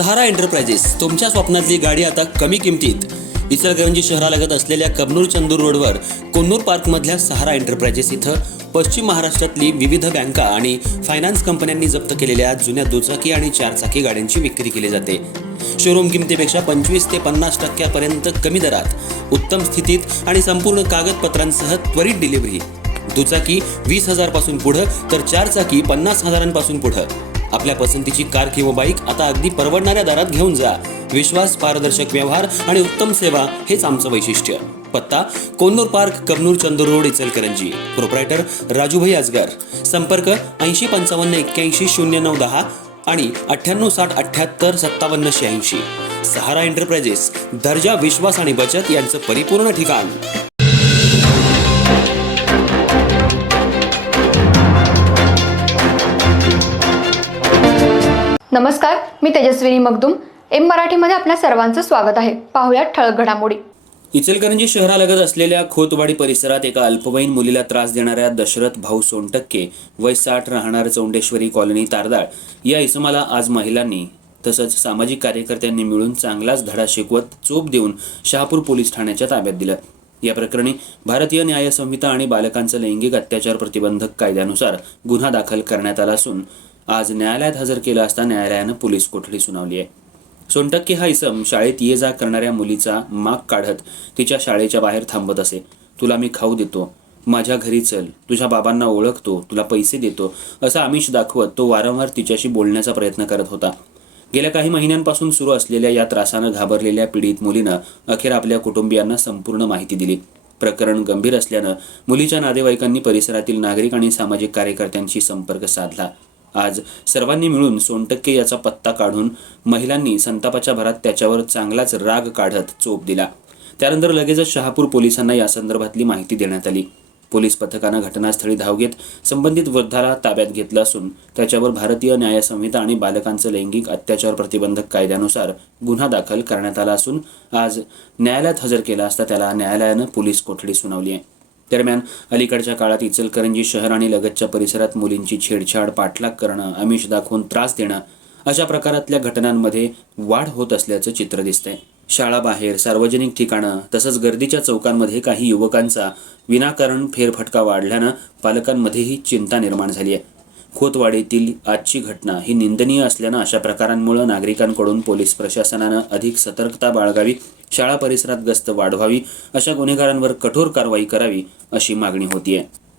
सहारा enterprises तुमच्या स्वप्नातली गाडी आता कमी किमतीत. इचलकरंजी शहरालगत असलेल्या कबनूर चंदूर रोडवर कोन्नूर पार्कमधल्या सहारा एंटरप्राइजेस इथं पश्चिम महाराष्ट्रातली विविध बँका आणि फायनान्स कंपन्यांनी जप्त केलेल्या जुन्या दुचाकी आणि चारचाकी गाड्यांची विक्री केली जाते. शोरूम किमतीपेक्षा 25 ते 50% कमी दरात, उत्तम स्थितीत आणि संपूर्ण कागदपत्रांसह त्वरित डिलिव्हरी. दुचाकी 20,000 पासून पुढे तर चारचाकी 50,000 पासून पुढे. आपल्या पसंतीची कार किंवा बाईक आता अगदी परवडणाऱ्या दरात घेऊन जा. विश्वास, पारदर्शक व्यवहार आणि उत्तम सेवा हेच आमचं वैशिष्ट्य. पत्ता Konnur park, Kabnur Chandur road, Ichalkaranji. Proprietor Rajubhai Ajgar. संपर्क 8055810910 आणि 9860785786. सहारा एंटरप्राइजेस, दर्जा, विश्वास आणि बचत यांचं परिपूर्ण ठिकाण. नमस्कार, मी तेजस्विनी मगदूम. एम मराठीमध्ये आपल्या सर्वांचं स्वागत आहे. पाहुयात ठळक घडामोडी. इचलकरंजी शहरालगत असलेल्या खोतवाडी परिसरात एका अल्पवयीन मुलीला त्रास देणाऱ्या दशरथ भाऊ सोनटक्के, वय 60, राहणार चौंडेश्वरी कॉलनी, तारदाळ या इसमाला आज महिलांनी तसंच सामाजिक कार्यकर्त्यांनी मिळून चांगलाच धडा शिकवत चोप देऊन शहापूर पोलीस ठाण्याच्या ताब्यात दिलं. या प्रकरणी भारतीय न्याय संहिता आणि बालकांचं लैंगिक अत्याचार प्रतिबंधक कायद्यानुसार गुन्हा दाखल करण्यात आला असून आज न्यायालयात हजर केलं असता न्यायालयानं पोलीस कोठडी सुनावली आहे. सोनटक्के हा इसम शाळेत ये जा करणाऱ्या मुलीचा माग काढत तिच्या शाळेच्या बाहेर थांबत असे. तुला मी खाऊ देतो, माझ्या घरी चल, तुझ्या बाबांना ओळखतो, तुला पैसे देतो, असं आमिष दाखवत तो वारंवार तिच्याशी बोलण्याचा प्रयत्न करत होता. गेल्या काही महिन्यांपासून सुरू असलेल्या या त्रासानं घाबरलेल्या पीडित मुलीनं अखेर आपल्या कुटुंबियांना संपूर्ण माहिती दिली. प्रकरण गंभीर असल्यानं मुलीच्या नातेवाईकांनी परिसरातील नागरिक आणि सामाजिक कार्यकर्त्यांशी संपर्क साधला. आज सर्वांनी मिळून सोनटक्के याचा पत्ता काढून महिलांनी संतापाच्या भरात त्याच्यावर चांगलाच राग काढत चोप दिला. त्यानंतर लगेचच शहापूर पोलिसांना या संदर्भातली माहिती देण्यात आली. पोलीस पथकानं घटनास्थळी धाव घेत संबंधित वृद्धाला ताब्यात घेतलं असून त्याच्यावर भारतीय न्याय संहिता आणि बालकांचं लैंगिक अत्याचार प्रतिबंधक कायद्यानुसार गुन्हा दाखल करण्यात आला असून आज न्यायालयात हजर केला असता त्याला न्यायालयानं पोलीस कोठडी सुनावली आहे. दरम्यान अलीकडच्या काळात इचलकरंजी शहर आणि लगतच्या परिसरात मुलींची छेडछाड, पाठलाग करणं, आमिष दाखवून त्रास देणं अशा प्रकारातल्या घटनांमध्ये वाढ होत असल्याचं चित्र दिसतंय. शाळाबाहेर, सार्वजनिक ठिकाणं तसंच गर्दीच्या चौकांमध्ये काही युवकांचा विनाकारण फेरफटका वाढल्यानं पालकांमध्येही चिंता निर्माण झाली आहे. खोतवाडीतील आजची घटना ही निंदनीय असल्यानं अशा प्रकारांमुळे नागरिकांकडून पोलीस प्रशासनानं अधिक सतर्कता बाळगावी, शाळा परिसरात गस्त वाढवावी, अशा गुन्हेगारांवर कठोर कारवाई करावी अशी मागणी होतीये.